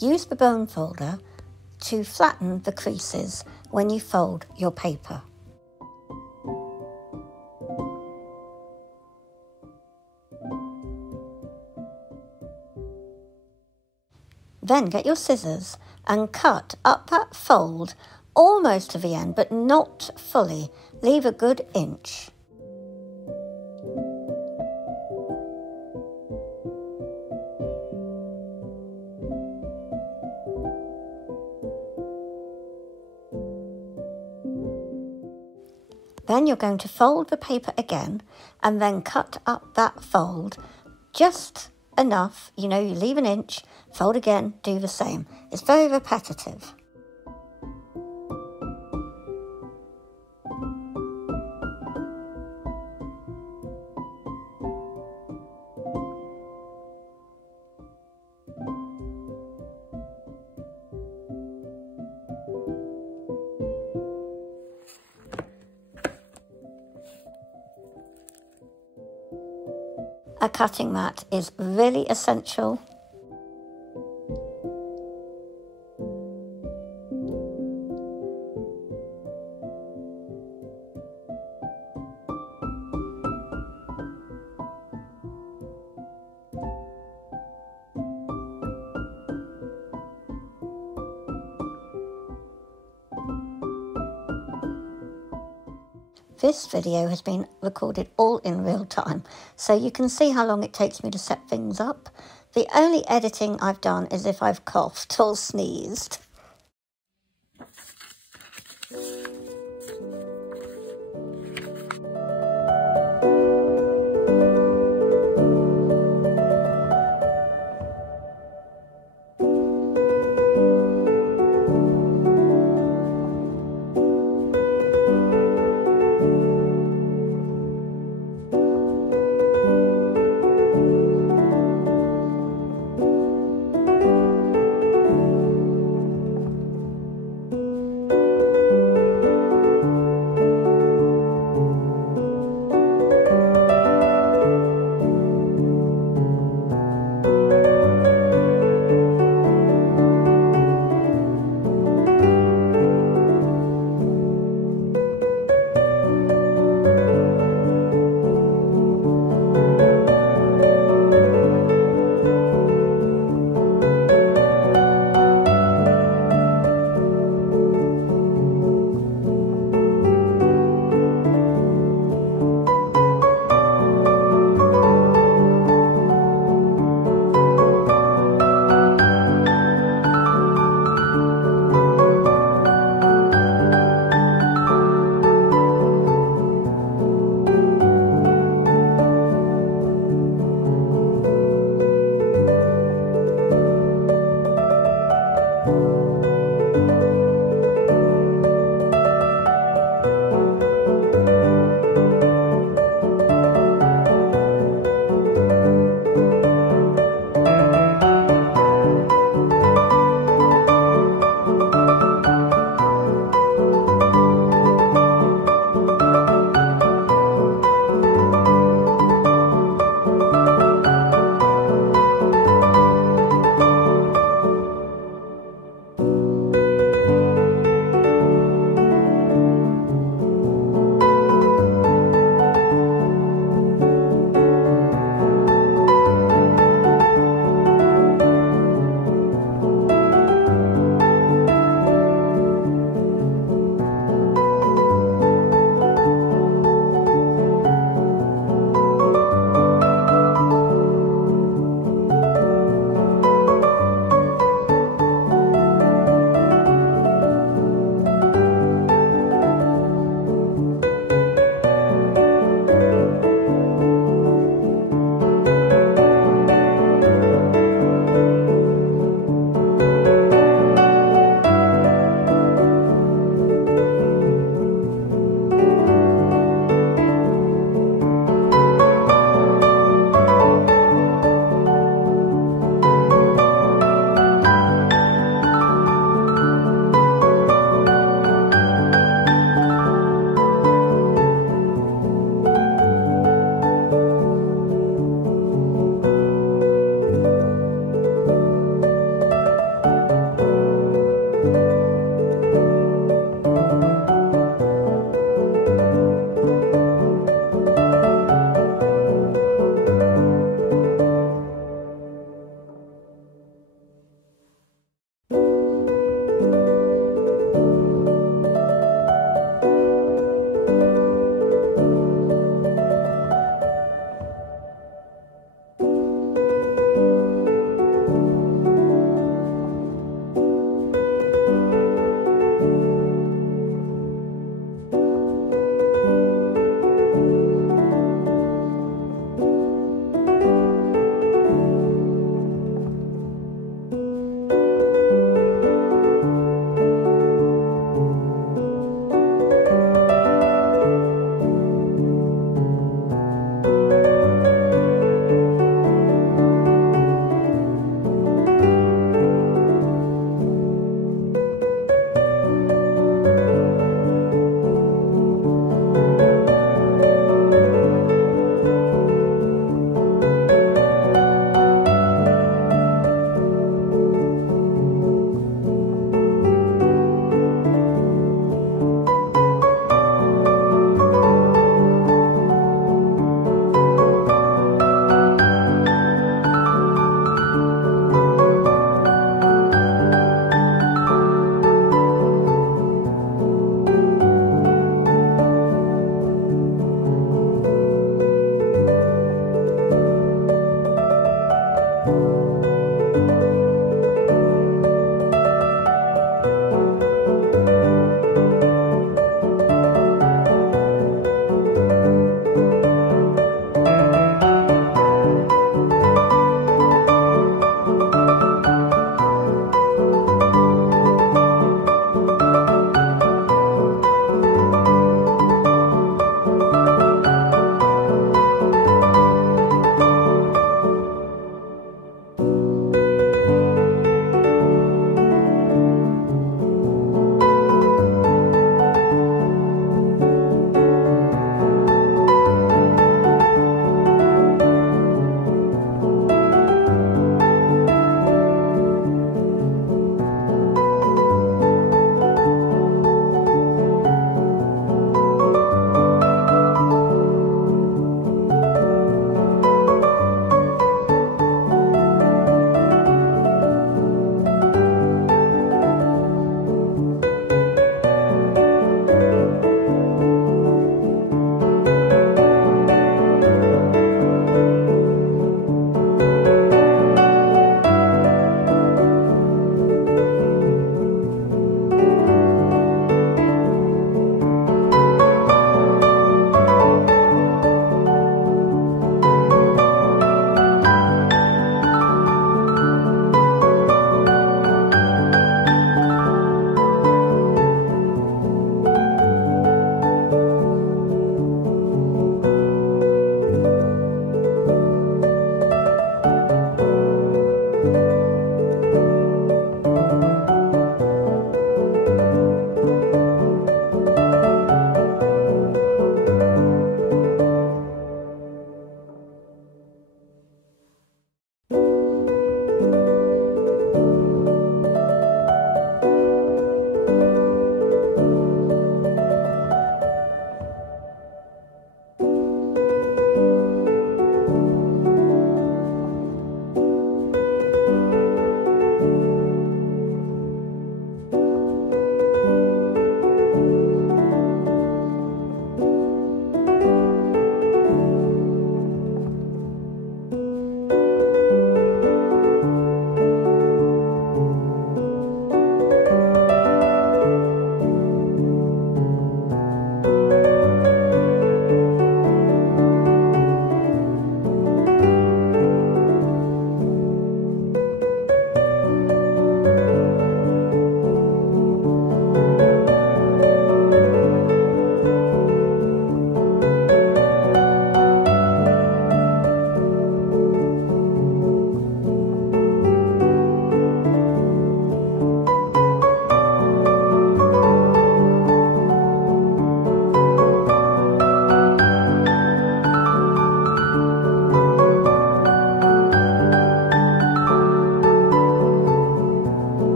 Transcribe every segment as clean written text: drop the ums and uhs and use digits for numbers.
Use the bone folder to flatten the creases when you fold your paper. Then get your scissors and cut up that fold almost to the end, but not fully. Leave a good inch. Then you're going to fold the paper again and then cut up that fold just enough. You know, you leave an inch, fold again, do the same. It's very repetitive. A cutting mat is really essential. This video has been recorded all in real time, so you can see how long it takes me to set things up. The only editing I've done is if I've coughed or sneezed.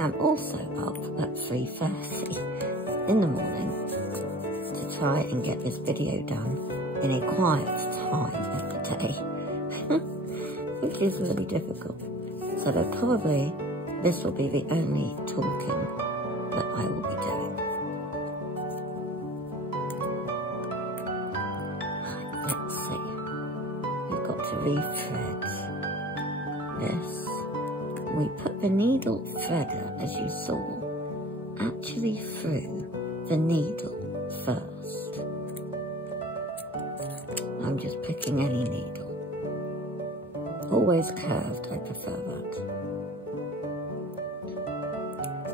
I'm also up at 3:30 in the morning to try and get this video done in a quiet time of the day, which is really difficult. So that probably this will be the only talking that I will be doing. Let's see. We've got to rethread this. We put the needle threader, as you saw, actually through the needle first. I'm just picking any needle. Always curved, I prefer that.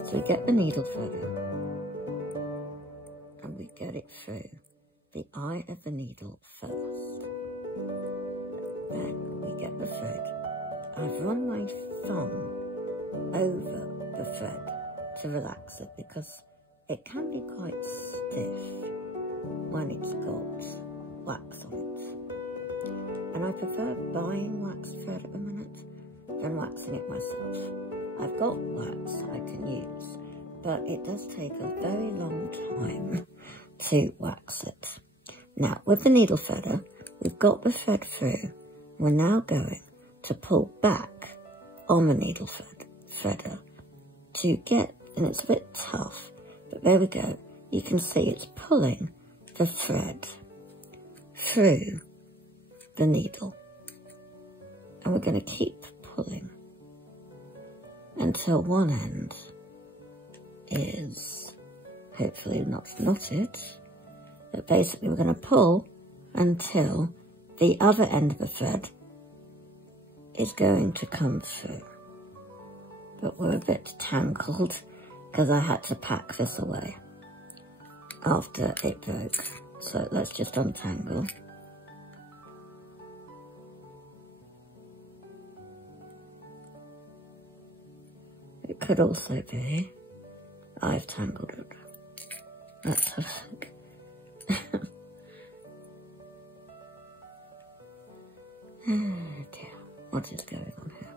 So we get the needle threader and we get it through the eye of the needle first. Then we get the thread. I've run my thumb over the thread to relax it because it can be quite stiff when it's got wax on it. And I prefer buying wax thread at the minute than waxing it myself. I've got wax I can use, but it does take a very long time to wax it. Now, with the needle threader, we've got the thread through. We're now going to pull back on the needle threader to get, and it's a bit tough, but there we go. You can see it's pulling the thread through the needle. And we're going to keep pulling until one end is hopefully not knotted. But basically we're going to pull until the other end of the thread is going to come through. But we're a bit tangled because I had to pack this away after it broke. So let's just untangle. It could also be I've tangled it. Let's have a think. Oh dear, what is going on here?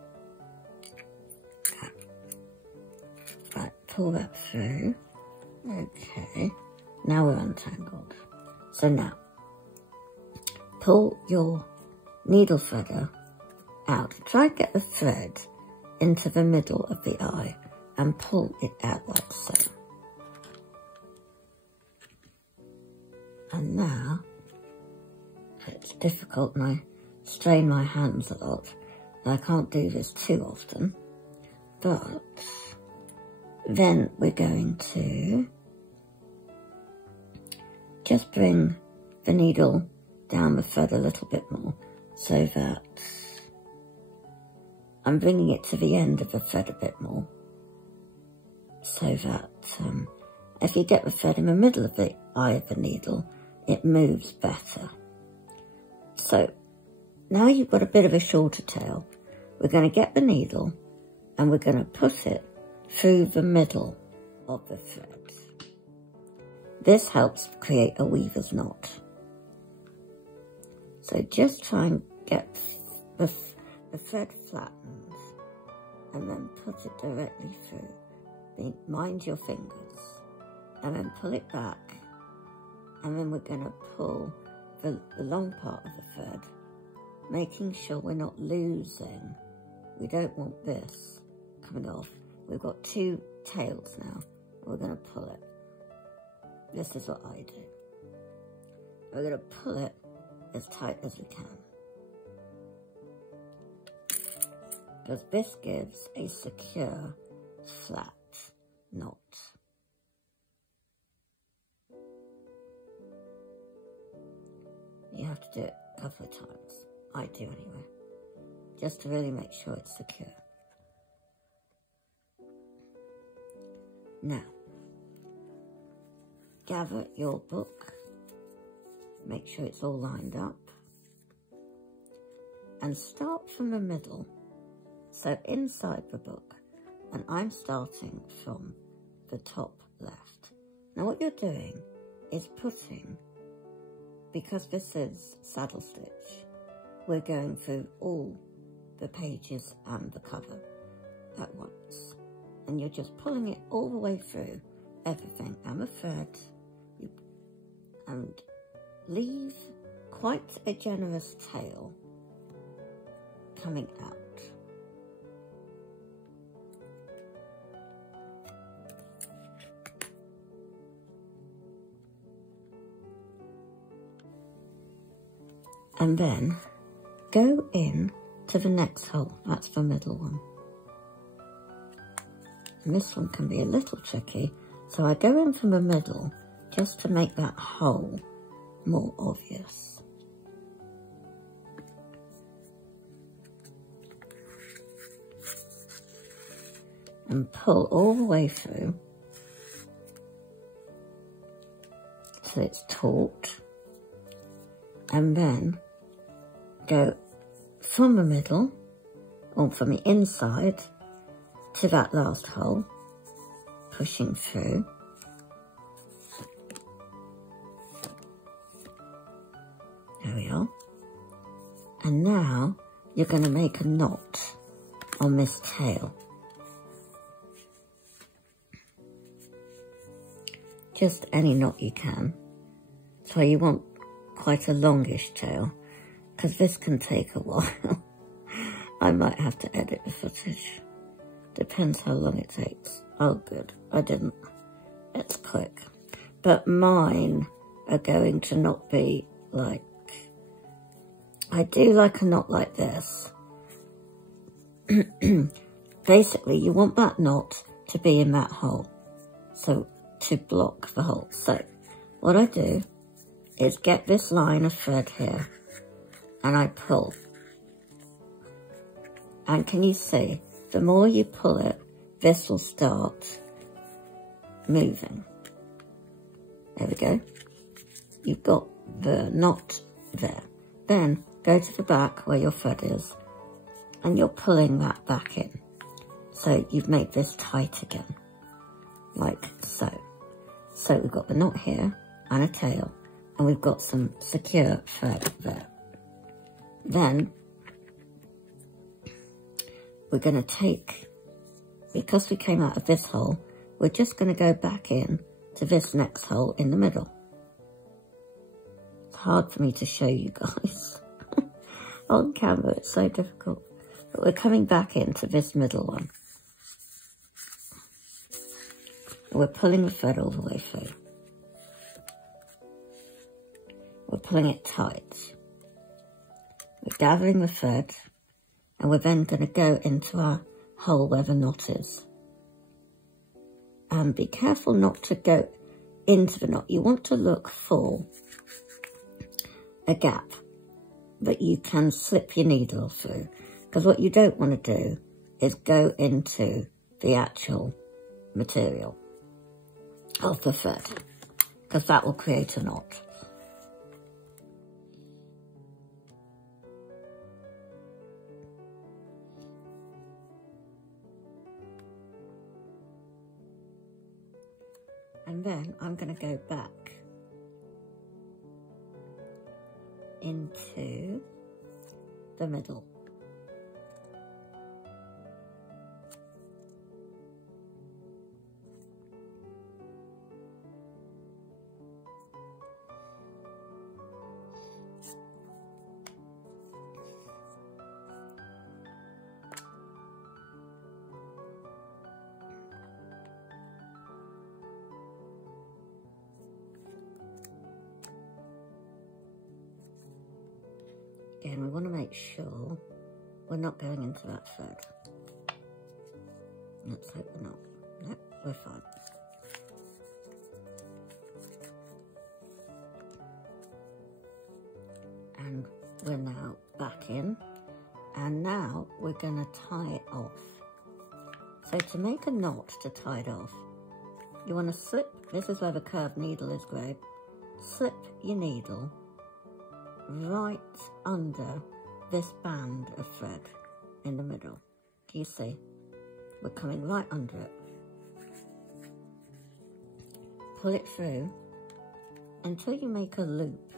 Right, pull that through. Okay, now we're untangled. So now, pull your needle threader out. Try and get the thread into the middle of the eye and pull it out like so. And now, it's difficult and I strain my hands a lot. I can't do this too often, but then we're going to just bring the needle down the thread a little bit more so that I'm bringing it to the end of the thread a bit more so that if you get the thread in the middle of the eye of the needle, it moves better. So now you've got a bit of a shorter tail. We're going to get the needle and we're going to put it through the middle of the thread. This helps create a weaver's knot. So just try and get the thread flattened and then put it directly through. Mind your fingers. And then pull it back. And then we're going to pull the long part of the thread, making sure we're not losing. We don't want this coming off. We've got two tails now. We're going to pull it. This is what I do. We're going to pull it as tight as we can. Because this gives a secure, flat knot. You have to do it a couple of times. I do anyway. Just to really make sure it's secure. Now, gather your book. Make sure it's all lined up. And start from the middle. So inside the book. And I'm starting from the top left. Now what you're doing is putting, because this is saddle stitch, we're going through all the pages and the cover at once. and you're just pulling it all the way through everything and the thread, and leave quite a generous tail coming out. And then go in to the next hole, that's the middle one. And this one can be a little tricky, so I go in from the middle just to make that hole more obvious. And pull all the way through so it's taut, and then go from the middle, or from the inside, to that last hole, pushing through. There we are. And now you're going to make a knot on this tail. Just any knot you can. So you want quite a longish tail, because this can take a while. I might have to edit the footage. Depends how long it takes. Oh good, I didn't. It's quick. But mine are going to not be like... I do like a knot like this. Basically, you want that knot to be in that hole. So, to block the hole. So, what I do is get this line of thread here, and I pull. And can you see, the more you pull it, this will start moving. There we go. You've got the knot there. Then go to the back where your thread is, and you're pulling that back in. So you've made this tight again, like so. So we've got the knot here and a tail, and we've got some secure thread there. Then we're going to take, because we came out of this hole, we're just going to go back in to this next hole in the middle. It's hard for me to show you guys on camera, it's so difficult. But we're coming back into this middle one. And we're pulling the thread all the way through. We're pulling it tight. We're gathering the thread, and we're then going to go into our hole where the knot is. And be careful not to go into the knot. You want to look for a gap that you can slip your needle through. Because what you don't want to do is go into the actual material of the thread, because that will create a knot. And then I'm going to go back into the middle. Again, we want to make sure we're not going into that thread. Let's hope we're not. Nope, we're fine. And we're now back in. And now we're going to tie it off. So to make a knot to tie it off, you want to slip, this is where the curved needle is great, slip your needle right under this band of thread in the middle. Do you see? We're coming right under it. Pull it through until you make a loop.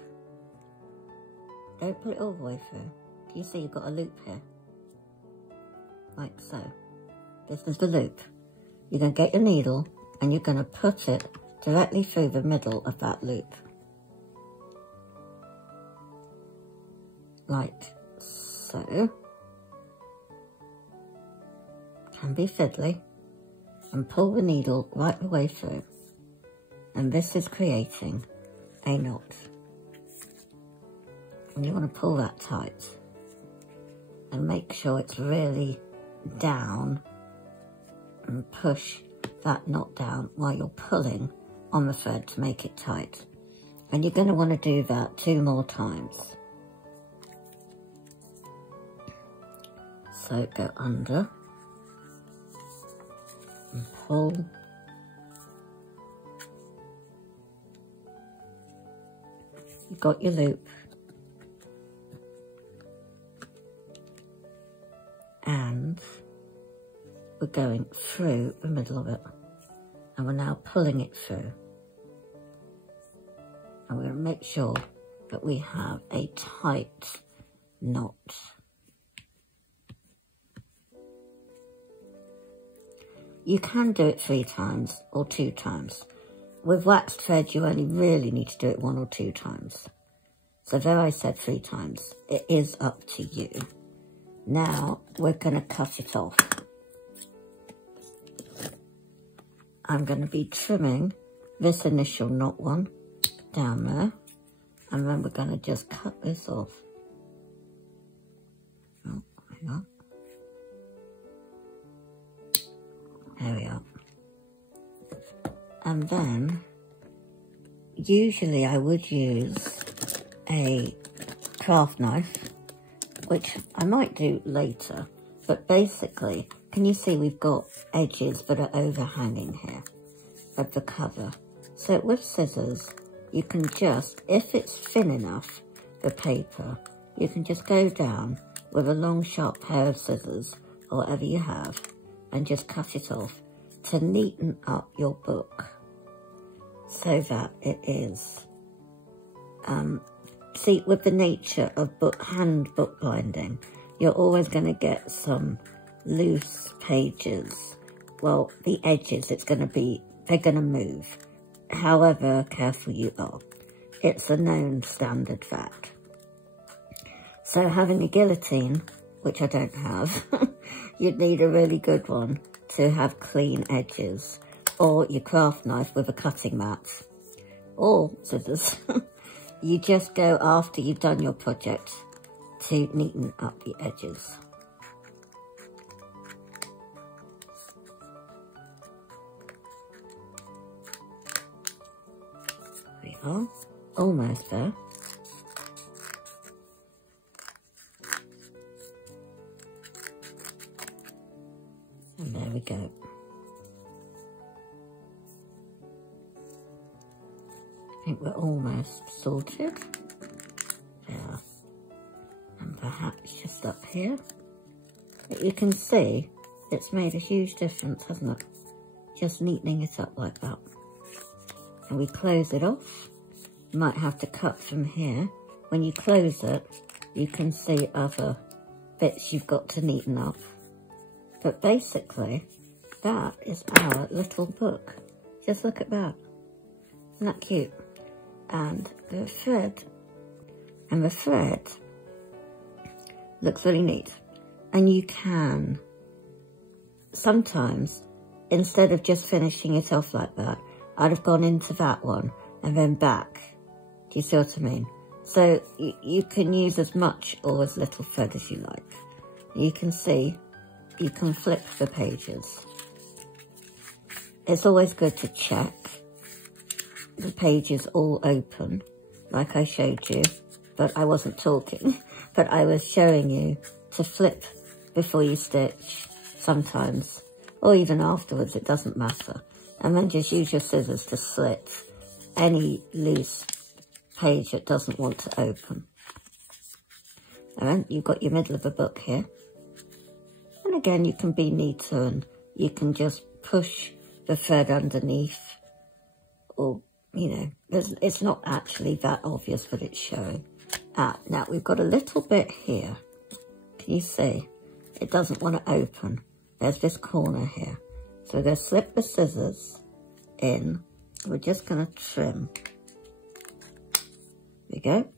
Don't pull it all the way through. Do you see you've got a loop here? Like so. This is the loop. you're going to get your needle and you're going to put it directly through the middle of that loop. Like so. Can be fiddly. And pull the needle right the way through. And this is creating a knot. And you want to pull that tight. And make sure it's really down. And push that knot down while you're pulling on the thread to make it tight. And you're going to want to do that 2 more times. So go under and pull. You've got your loop. And we're going through the middle of it. And we're now pulling it through. And we're going to make sure that we have a tight knot. You can do it 3 times or 2 times. With waxed thread, you only really need to do it 1 or 2 times. So there I said 3 times. It is up to you. Now we're going to cut it off. I'm going to be trimming this initial knot one down there. And then we're going to just cut this off. Oh, hang on. There we are. And then, usually I would use a craft knife, which I might do later. But basically, can you see we've got edges that are overhanging here of the cover. So with scissors, you can just, if it's thin enough, the paper, you can just go down with a long sharp pair of scissors, or whatever you have, and just cut it off to neaten up your book so that it is, see, with the nature of hand bookbinding, you're always going to get some loose pages. Well, the edges, they're going to move, however careful you are. It's a known standard fact. So having a guillotine, which I don't have, you'd need a really good one to have clean edges, or your craft knife with a cutting mat, or scissors. You just go after you've done your project to neaten up the edges. There we are, almost there. And there we go. I think we're almost sorted. There. And perhaps just up here. But you can see it's made a huge difference, hasn't it? Just neatening it up like that. And we close it off. You might have to cut from here. When you close it, you can see other bits you've got to neaten up. But basically, that is our little book. Just look at that. Isn't that cute? And the thread looks really neat. And you can, sometimes, instead of just finishing it off like that, I'd have gone into that one and then back. Do you see what I mean? So you can use as much or as little thread as you like. You can see, you can flip the pages. It's always good to check the pages all open, like I showed you, but I wasn't talking, but I was showing you to flip before you stitch sometimes, or even afterwards, it doesn't matter. And then just use your scissors to slit any loose page that doesn't want to open. And then you've got your middle of the book here. And again, you can be neater and you can just push the thread underneath, or, you know, it's not actually that obvious, but it's showing. Now we've got a little bit here. Can you see? It doesn't want to open. There's this corner here. So we're going to slip the scissors in. We're just going to trim. There we go.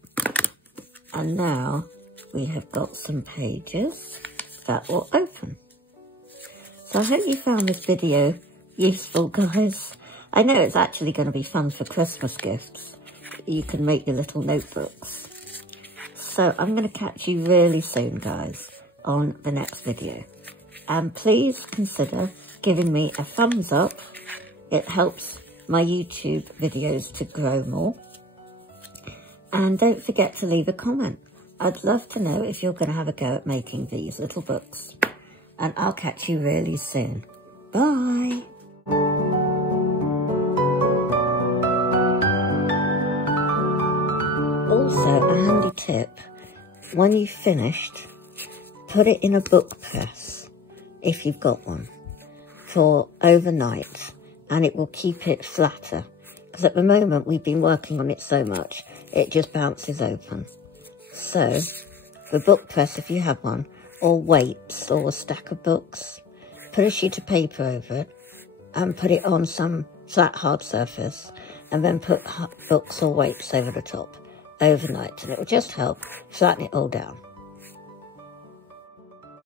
And now we have got some pages that will open. So I hope you found this video useful, guys. I know it's actually going to be fun for Christmas gifts. You can make your little notebooks. So I'm going to catch you really soon, guys, on the next video. And please consider giving me a thumbs up. It helps my YouTube videos to grow more. And don't forget to leave a comment. I'd love to know if you're going to have a go at making these little books. And I'll catch you really soon. Bye. Also, a handy tip, when you've finished, put it in a book press, if you've got one, for overnight, and it will keep it flatter. Because at the moment, we've been working on it so much, it just bounces open. So, the book press, if you have one, or weights, or a stack of books, put a sheet of paper over it, and put it on some flat, hard surface, and then put books or weights over the top overnight, and it will just help flatten it all down.